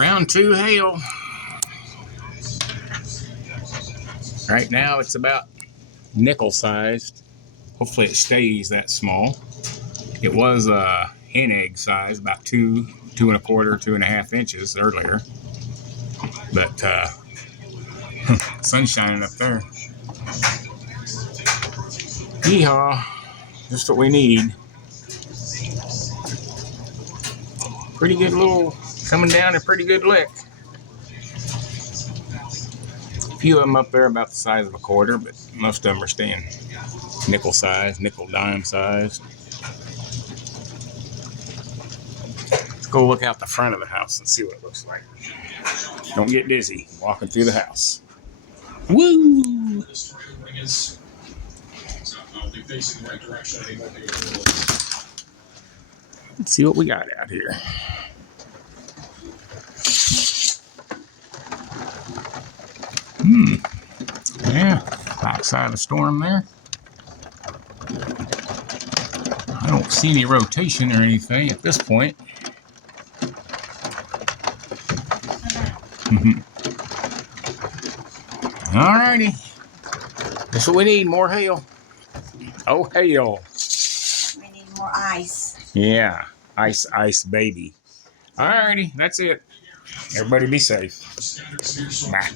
Round 2 hail. Right now it's about nickel sized. Hopefully it stays that small. It was a hen egg size, about 2.25, 2.5 inches earlier. But sun's shining up there. Yeehaw. Just what we need. Pretty good little, coming down a pretty good lick. A few of them up there about the size of a quarter, but most of them are staying nickel size, nickel dime size. Let's go look out the front of the house and see what it looks like. Don't get dizzy walking through the house. Woo! Let's see what we got out here. Yeah, backside of the storm there. I don't see any rotation or anything at this point. Alrighty. That's what we need, more hail. Oh, hail. We need more ice. Yeah, ice, ice, baby. Alrighty, that's it. Everybody be safe. Bye.